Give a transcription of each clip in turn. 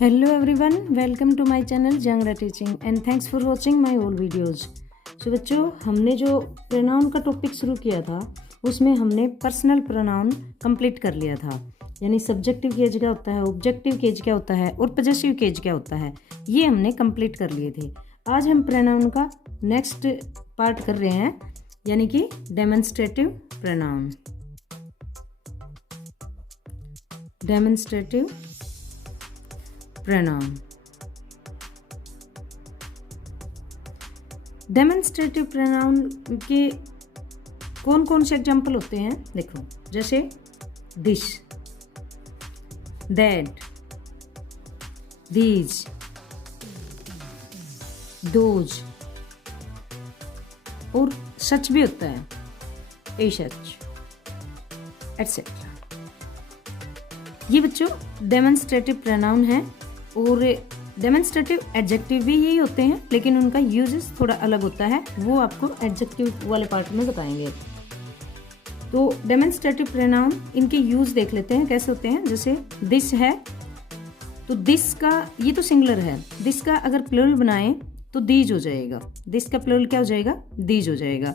Hello everyone, welcome to my channel Jangra Teaching and thanks for watching my old videos. So बच्चों, हमने जो pronoun का topic शुरू किया था उसमें हमने पर्सनल प्रोनाउन कंप्लीट कर लिया था, यानी सब्जेक्टिव केज क्या होता है, ऑब्जेक्टिव केज क्या होता है और पजेसिव केज क्या होता है, ये हमने कंप्लीट कर लिए थे। आज हम प्रोनाउन का नेक्स्ट पार्ट कर रहे हैं, यानी कि demonstrative pronoun. Demonstrative pronoun. Demonstrative pronoun के कौन कौन से एग्जाम्पल होते हैं, देखो, जैसे दिस, दैट, दीज, दोज, और सच भी होता है, ए सच, एटसेट्रा। ये बच्चों डेमोन्स्ट्रेटिव प्रोनाउन है और डेमोन्स्ट्रेटिव एडजेक्टिव भी यही होते हैं, लेकिन उनका यूजेस थोड़ा अलग होता है, वो आपको एडजेक्टिव वाले पार्ट में बताएंगे। तो डेमोन्स्ट्रेटिव प्रोनाउन, इनके यूज देख लेते हैं कैसे होते हैं। जैसे दिस है, तो दिस का, ये तो सिंगुलर है, दिस का अगर प्लूरल बनाएं तो दीज हो जाएगा, दिस का प्लूरल क्या हो जाएगा, दीज हो जाएगा।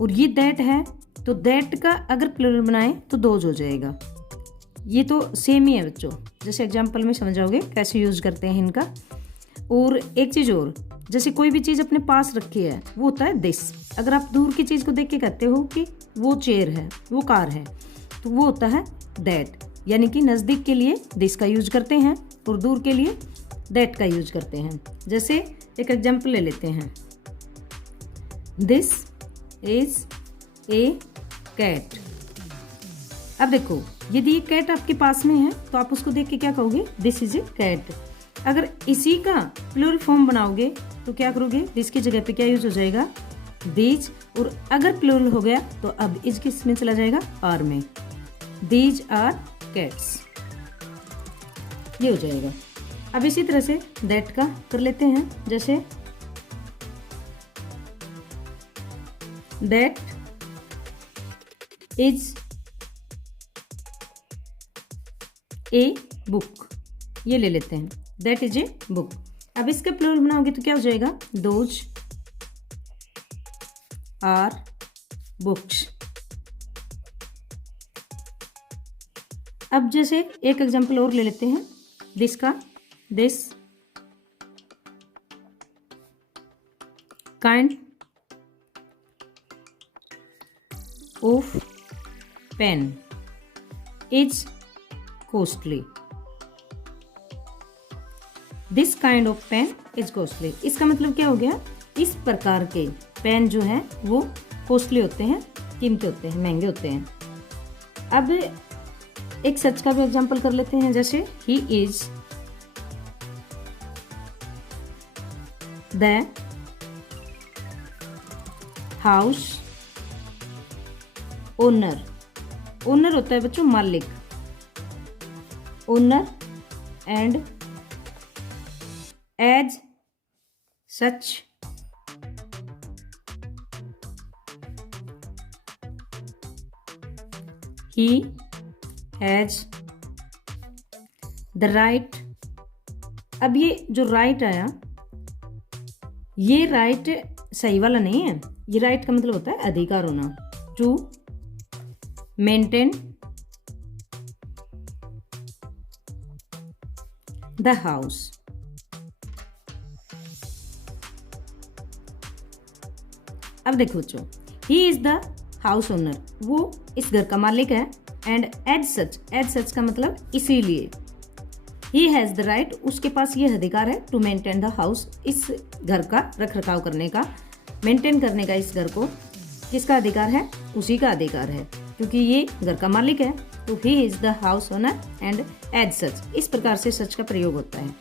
और ये दैट है, तो दैट का अगर प्लूरल बनाएं तो दोज हो जाएगा। ये तो सेम ही है बच्चों, जैसे एग्जाम्पल में समझ जाओगे कैसे यूज करते हैं इनका। और एक चीज़ और, जैसे कोई भी चीज़ अपने पास रखी है वो होता है दिस। अगर आप दूर की चीज़ को देख के कहते हो कि वो चेयर है, वो कार है, तो वो होता है दैट, यानी कि नज़दीक के लिए दिस का यूज करते हैं और दूर के लिए दैट का यूज करते हैं। जैसे एक एग्जाम्पल ले लेते हैं, दिस इज ए कैट। अब देखो, यदि ये कैट आपके पास में है तो आप उसको देख के क्या कहोगे, दिस इज ए कैट। अगर इसी का प्लूरल फॉर्म बनाओगे तो क्या करोगे, दिस की जगह पे क्या यूज हो जाएगा, दीज, और अगर प्लूरल हो गया तो अब इज किस में चला जाएगा, आर में, दीज आर कैट्स, ये हो जाएगा। अब इसी तरह से दैट का कर लेते हैं, जैसे दैट इज ए बुक, ये ले लेते हैं, दैट इज ए बुक। अब इसका प्लूरल बनाओगे तो क्या हो जाएगा, दोज आर बुक्स। अब जैसे एक एग्जांपल और ले लेते हैं दिस का, this kind of pen is costly, this kind of pen is costly. इसका मतलब क्या हो गया, इस प्रकार के पेन जो है वो कॉस्टली होते हैं, कीमती होते हैं, महंगे होते हैं। अब एक सच का भी एग्जांपल कर लेते हैं, जैसे ही is the house owner. Owner होता है बच्चों मालिक, owner, and as such he has the right. अब ये जो राइट आया, ये राइट सही वाला नहीं है, ये राइट का मतलब होता है अधिकार होना, टू मेंटेन द हाउस। अब देखो बच्चों, ही इज द हाउस ओनर, वो इस घर का मालिक है, एंड एज सच का मतलब इसीलिए, ही हैज द राइट, उसके पास ये अधिकार है, टू मेंटेन द हाउस, इस घर का रख रखाव करने का, मेंटेन करने का। इस घर को किसका अधिकार है, उसी का अधिकार है, क्योंकि ये घर का मालिक है, तो he is the house owner and as such, इस प्रकार से सच का प्रयोग होता है।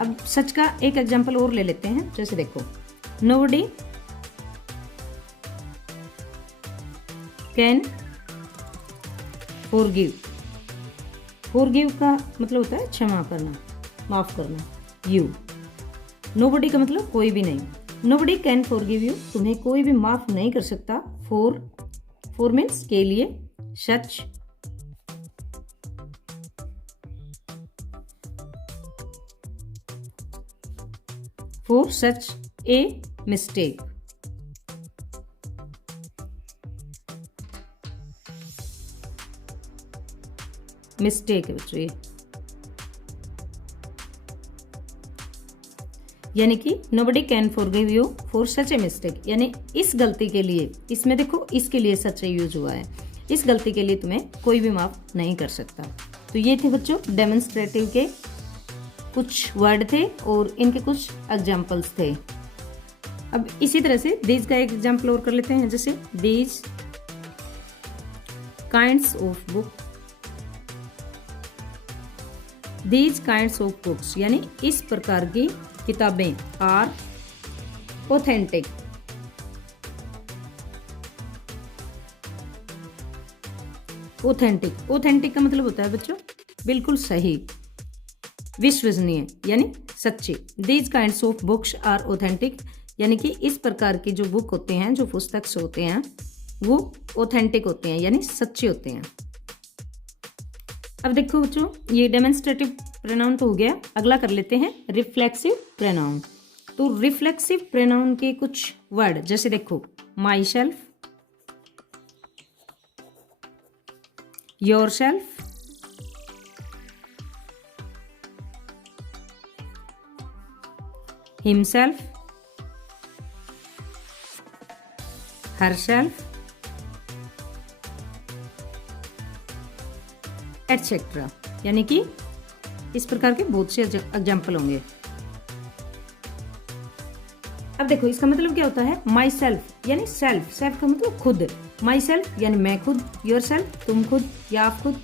अब सच का एक एग्जाम्पल और ले लेते हैं, जैसे देखो, नोबडी कैन फॉरगिव। फॉरगिव का मतलब होता है क्षमा करना, माफ करना, यू। नोबडी का मतलब कोई भी नहीं, नोबडी कैन फॉरगिव यू, तुम्हें कोई भी माफ नहीं कर सकता। फॉर मीन्स के लिए, such, for such a mistake. Mistake है बच्चों ये, यानी कि nobody can forgive you for such a mistake, यानी इस गलती के लिए, इसमें देखो इसके लिए सच यूज हुआ है, इस गलती के लिए तुम्हें कोई भी माफ नहीं कर सकता। तो ये थे बच्चों डेमोन्स्ट्रेटिव के कुछ वर्ड थे और इनके कुछ एग्जाम्पल्स थे। अब इसी तरह से दीज का एक एग्जाम्पल और कर लेते हैं, जैसे these kinds of book, these kinds of books यानी इस प्रकार की किताबें आर ऑथेंटिक, ऑथेंटिक, ऑथेंटिक का मतलब होता है बच्चों बिल्कुल सही, विश्वसनीय यानी सच्ची। These kinds of books are authentic यानी कि इस प्रकार की जो बुक होते हैं, जो पुस्तक होते हैं वो ऑथेंटिक होते हैं यानी सच्चे होते हैं। अब देखो बच्चों ये डेमोन्स्ट्रेटिव प्रोनाउन तो हो गया, अगला कर लेते हैं रिफ्लेक्सिव प्रोनाउन। तो रिफ्लेक्सिव प्रोनाउन के कुछ वर्ड जैसे देखो my self, your self, himself, herself etcetera, यानी कि इस प्रकार के बहुत से एग्जाम्पल होंगे। अब देखो इसका मतलब क्या होता है, माई सेल्फ यानी सेल्फ, सेल्फ का मतलब खुद, माई सेल्फ यानी मैं खुद, योर सेल्फ तुम खुद या आप खुद,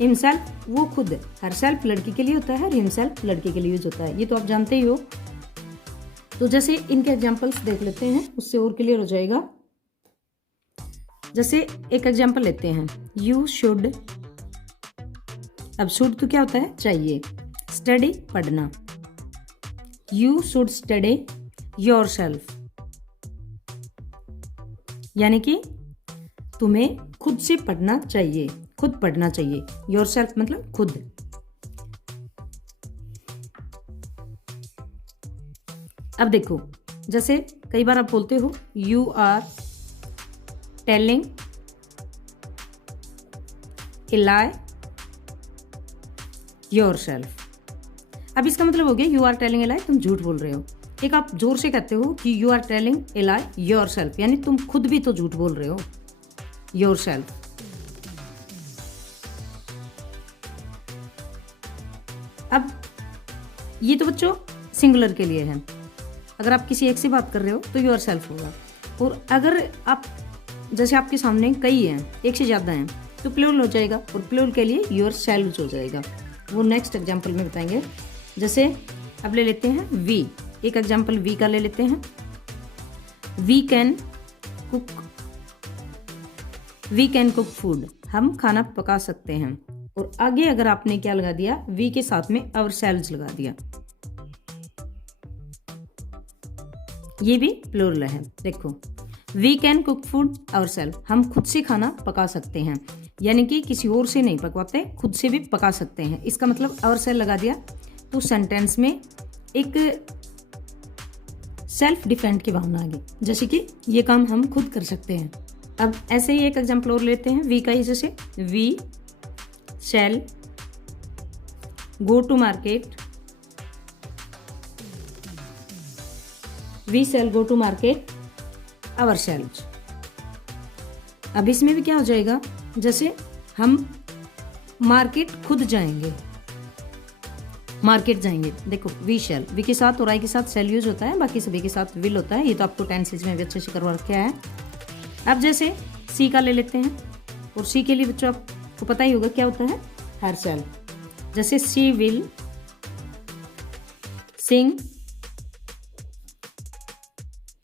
हिम सेल्फ वो खुद, हर सेल्फ लड़की के लिए होता है, हिम सेल्फ लड़के के लिए यूज होता है, ये तो आप जानते ही हो। तो जैसे इनके एग्जाम्पल्स देख लेते हैं उससे और क्लियर हो जाएगा। जैसे एक एग्जाम्पल लेते हैं, यू शुड, अब शुड तो क्या होता है चाहिए, स्टडी पढ़ना, you should study your self यानी कि तुम्हें खुद से पढ़ना चाहिए, खुद पढ़ना चाहिए, योर सेल्फ मतलब खुद। अब देखो जैसे कई बार आप बोलते हो you are telling a lie yourself, अब इसका मतलब हो गया you are telling a lie, तुम झूठ बोल रहे हो। एक आप जोर से कहते हो कि you are telling a lie yourself यानी तुम खुद भी तो झूठ बोल रहे हो, योर सेल्फ। अब ये तो बच्चों सिंगुलर के लिए है, अगर आप किसी एक से बात कर रहे हो तो योर सेल्फ होगा, और अगर आप जैसे आपके सामने कई हैं, एक से ज़्यादा हैं, तो प्लूरल हो जाएगा, और प्लूरल के लिए योर सेल्फ हो जाएगा, वो नेक्स्ट एग्जाम्पल में बताएंगे। जैसे अब ले लेते हैं वी, एक एग्जाम्पल वी का ले लेते हैं, वी कैन कुक फूड, हम खाना पका सकते हैं, और आगे अगर आपने क्या लगा दिया, वी के साथ में आवर सेल्व्स लगा दिया, ये भी प्लूरल है। देखो we can cook food ourself, हम खुद से खाना पका सकते हैं, यानी कि किसी और से नहीं पकवाते, खुद से भी पका सकते हैं, इसका मतलब आवर सेल्फ लगा दिया, तो सेंटेंस में एक सेल्फ डिफेंड की भावना आ गई, जैसे कि ये काम हम खुद कर सकते हैं। अब ऐसे ही एक एग्जाम्पल और लेते हैं वी का ही, जैसे we shall go to market, we shall go to market ourselves. अब इसमें भी क्या हो जाएगा, जैसे हम मार्केट खुद जाएंगे, मार्केट जाएंगे, देखो वी शैल, वी के साथ और आई के साथ शैल यूज होता है, बाकी सभी के साथ विल होता है, ये तो आपको टेंसेज में भी अच्छे से करवा रखा है। अब जैसे सी का ले लेते हैं, और सी के लिए बच्चों आपको पता ही होगा क्या होता है, हर सेल, जैसे she will sing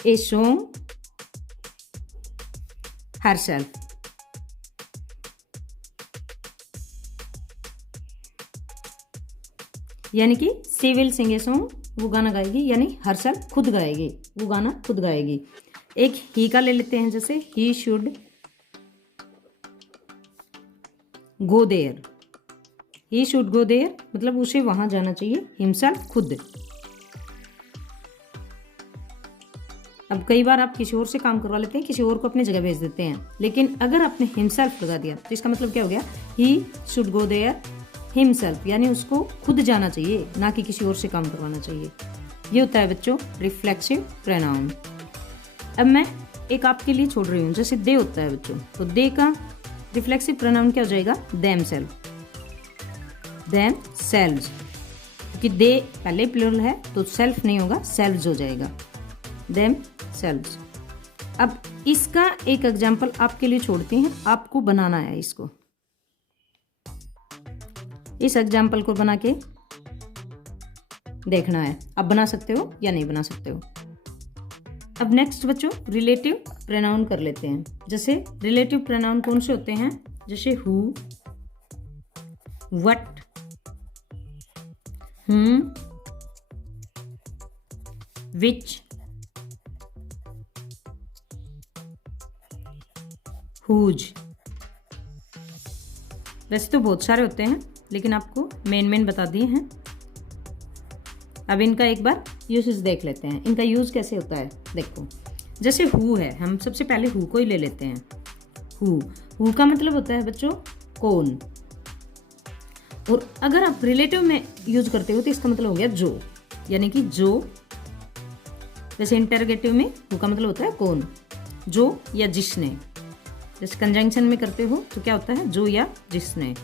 a song herself, यानी कि सी विल सिंग ए सॉन्ग, वो गाना गाएगी, यानी हर सेल्फ खुद गाएगी, वो गाना खुद गाएगी। एक ही का ले लेते हैं, जैसे he should go there, he should go there मतलब उसे वहां जाना चाहिए, हिमसेल्फ खुद। अब कई बार आप किसी और से काम करवा लेते हैं, किसी और को अपनी जगह भेज देते हैं, लेकिन अगर आपने हिमसेल्फ लगा दिया तो इसका मतलब क्या हो गया, he should go there himself, यानी उसको खुद जाना चाहिए, ना कि किसी और से काम करवाना चाहिए। ये होता है बच्चों रिफ्लेक्सिव प्रोनाउन। अब मैं एक आपके लिए छोड़ रही हूँ, जैसे दे होता है बच्चों, तो दे का रिफ्लेक्सिव प्रोनाउन क्या हो जाएगा, देम सेल्फ, देम सेल्व्स, क्योंकि दे पहले प्लूरल है तो सेल्फ नहीं होगा, सेल्व्स हो जाएगा, देम सेल्व्स। अब इसका एक एग्जाम्पल आपके लिए छोड़ती हैं, आपको बनाना है इसको, इस एग्जाम्पल को बना के देखना है, आप बना सकते हो या नहीं बना सकते हो। अब नेक्स्ट बच्चों रिलेटिव प्रोनाउन कर लेते हैं। जैसे रिलेटिव प्रोनाउन कौन से होते हैं, जैसे हु, व्हाट, विच, हुज। वैसे तो बहुत सारे होते हैं, लेकिन आपको मेन बता दिए हैं। अब इनका एक बार यूसेज देख लेते हैं, इनका यूज कैसे होता है। देखो जैसे हु है, हम सबसे पहले हु को ही ले लेते हैं। हु का मतलब होता है बच्चों कौन, और अगर आप रिलेटिव में यूज करते हो तो इसका मतलब हो गया जो, यानी कि जो। जैसे इंटरोगेटिव में हु का मतलब होता है कौन, जो या जिसने। जैसे कंजंक्शन में करते हो तो क्या होता है, जो या जिसने।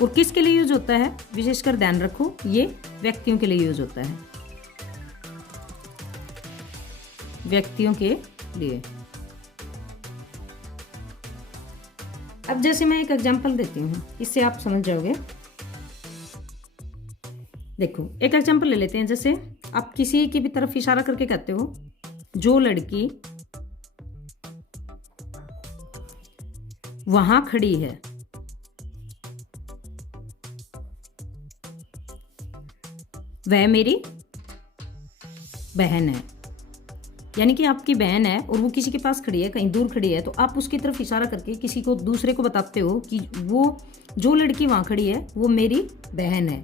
और किसके लिए यूज होता है, विशेषकर ध्यान रखो, ये व्यक्तियों के लिए यूज होता है, व्यक्तियों के लिए। अब जैसे मैं एक एग्जांपल देती हूँ, इससे आप समझ जाओगे। देखो एक एग्जांपल ले लेते हैं। जैसे आप किसी की भी तरफ इशारा करके कहते हो, जो लड़की वहां खड़ी है, वह मेरी बहन है। यानी कि आपकी बहन है और वो किसी के पास खड़ी है, कहीं दूर खड़ी है, तो आप उसकी तरफ इशारा करके किसी को, दूसरे को बताते हो कि वो जो लड़की वहां खड़ी है वो मेरी बहन है।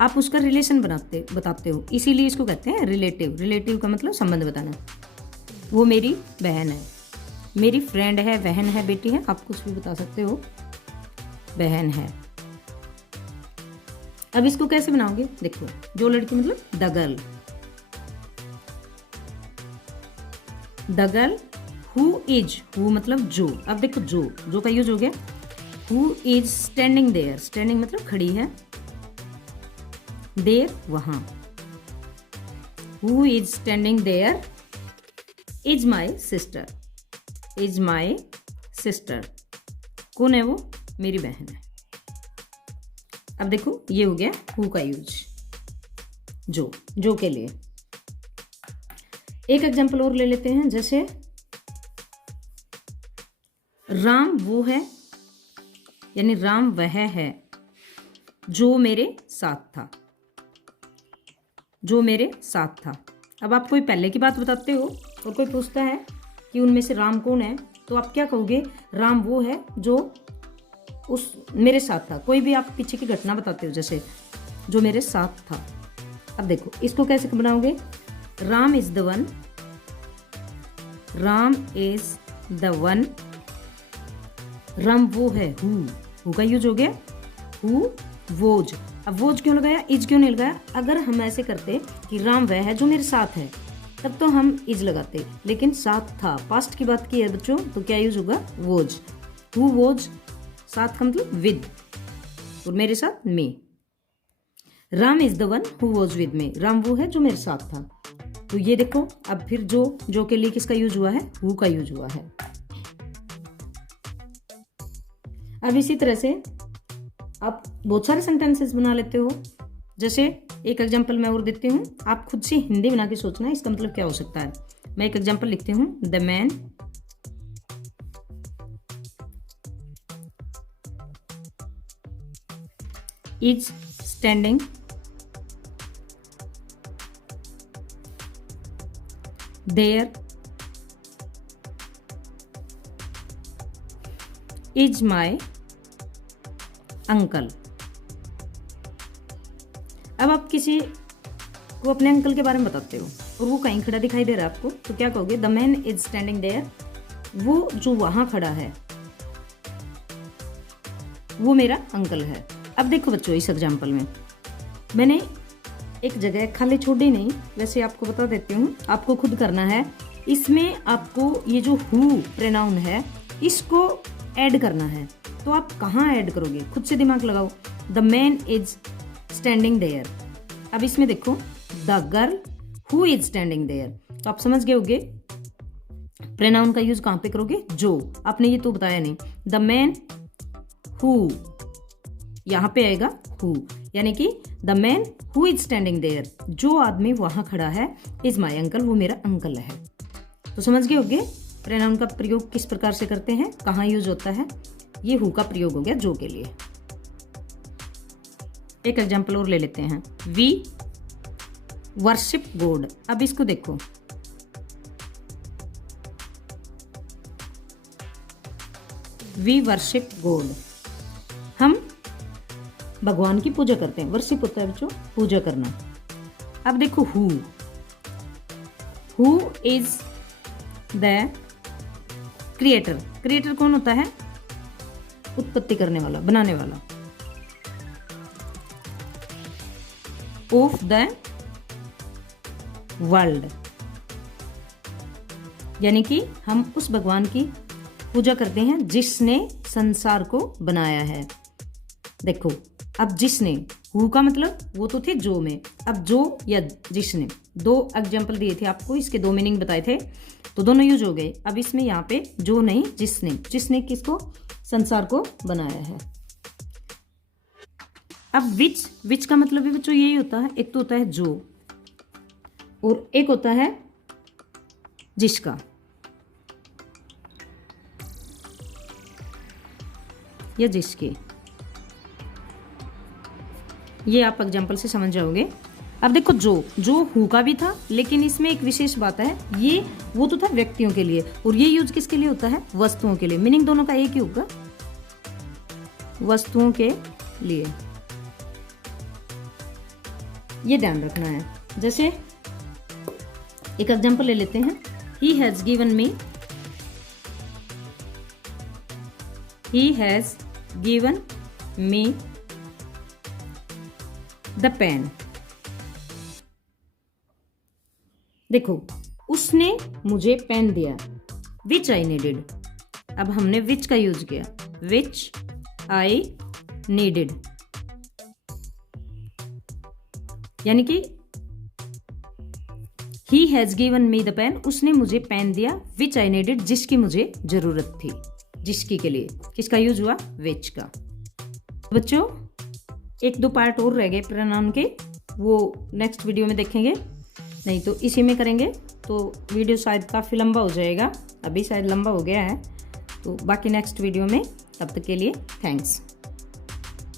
आप उसका रिलेशन बताते हो, इसीलिए इसको कहते हैं रिलेटिव। रिलेटिव का मतलब संबंध बताना। वो मेरी बहन है, मेरी फ्रेंड है, बहन है, बेटी है, आप कुछ भी बता सकते हो, बहन है। अब इसको कैसे बनाओगे, देखो जो लड़की मतलब the girl, the girl who is, who मतलब जो। अब देखो जो का यूज हो गया, who is standing there, standing मतलब खड़ी है, देयर वहां, who is standing there is my sister, is my sister. कौन है वो, मेरी बहन है। अब देखो ये हो गया हु का यूज, जो के लिए। एक एग्जांपल और ले लेते हैं। जैसे राम वो है, यानी राम वह है जो मेरे साथ था, जो मेरे साथ था। अब आप कोई पहले की बात बताते हो और कोई पूछता है कि उनमें से राम कौन है, तो आप क्या कहोगे, राम वो है जो उस मेरे साथ था। कोई भी आप पीछे की घटना बताते हो, जैसे जो मेरे साथ था। अब देखो इसको कैसे बनाओगे, Ram is the one, Ram is the one, Ram वो है, हु का यूज हो गया, हु वोज। अब वोज क्यों लगाया, इज क्यों नहीं लगाया। अगर हम ऐसे करते कि राम वह है जो मेरे साथ है, तब तो हम इज लगाते, लेकिन साथ था, पास्ट की बात की है बच्चों, तो क्या यूज होगा, वोज। हु वोज, साथ का मतलब विद, और मेरे साथ में। Ram is the one who was with me, Ram वो है जो मेरे साथ था। तो ये देखो अब फिर जो के लिए किसका यूज हुआ है, हु का यूज हुआ है। अब इसी तरह से आप बहुत सारे सेंटेंसेस बना लेते हो। जैसे एक एग्जांपल मैं और देती हूँ, आप खुद से हिंदी बना के सोचना इसका मतलब क्या हो सकता है। मैं एक एग्जांपल लिखती हूँ, the man is standing there is my uncle. अब आप किसी को अपने अंकल के बारे में बताते हो, और वो कहीं खड़ा दिखाई दे रहा है आपको, तो क्या कहोगे? The man is standing there, वो जो वहां खड़ा है वो मेरा अंकल है। अब देखो बच्चों, इस एग्जाम्पल में मैंने एक जगह खाली छोड़ी नहीं, वैसे आपको बता देती हूँ, आपको खुद करना है। इसमें आपको ये जो हु प्रोनाउन है इसको ऐड करना है। तो आप कहाँ ऐड करोगे? खुद से दिमाग लगाओ। The man is standing there, अब इसमें देखो the girl who is standing there, तो आप समझ गए होगे प्रोनाउन का यूज कहाँ पे करोगे? जो आपने ये तो बताया नहीं। द मैन हु, यहाँ पे आएगा हु, यानी कि the man who is standing there, जो आदमी वहां खड़ा है, इज माई अंकल, वो मेरा अंकल है। तो समझ गए होगे प्रोनाउन का प्रयोग किस प्रकार से करते हैं, कहाँ यूज होता है। ये हु का प्रयोग हो गया जो के लिए। एक एग्जाम्पल और ले लेते हैं। वी वर्शिप गॉड, अब इसको देखो, वी वर्शिप गॉड, हम भगवान की पूजा करते हैं। वर्शिप होता है बच्चों पूजा करना। अब देखो who is the creator, creator कौन होता है? उत्पत्ति करने वाला, बनाने वाला। ऑफ द वर्ल्ड, यानी कि हम उस भगवान की पूजा करते हैं जिसने संसार को बनाया है। देखो अब जिसने, हु का मतलब वो तो थे जो में, अब जो या जिसने, दो एग्जाम्पल दिए थे आपको, इसके दो मीनिंग बताए थे, तो दोनों यूज हो गए। अब इसमें यहाँ पे जो नहीं, जिसने, जिसने किसको? संसार को बनाया है। अब विच का मतलब भी बच्चों यही होता है, एक तो होता है जो और एक होता है जिसका, या जिसके, ये आप एग्जाम्पल से समझ जाओगे। अब देखो जो हु का भी था, लेकिन इसमें एक विशेष बात है, ये वो तो था व्यक्तियों के लिए, और ये यूज किसके लिए होता है? वस्तुओं के लिए। मीनिंग दोनों का एक ही होगा, वस्तुओं के लिए, ये ध्यान रखना है। जैसे एक एग्जाम्पल ले लेते हैं। He has given me the pen. देखो उसने मुझे पेन दिया, विच आई नीडेड। अब हमने विच का यूज किया, विच आई नीडेड, यानी कि he has given me the pen, उसने मुझे पेन दिया, विच आई नीडेड, जिसकी मुझे जरूरत थी। जिसकी के लिए किसका यूज हुआ? विच का। बच्चों एक दो पार्ट और रह गए प्रोनाउन के, वो नेक्स्ट वीडियो में देखेंगे, नहीं तो इसी में करेंगे, तो वीडियो शायद काफ़ी लंबा हो जाएगा, अभी शायद लंबा हो गया है, तो बाकी नेक्स्ट वीडियो में। तब तक के लिए थैंक्स।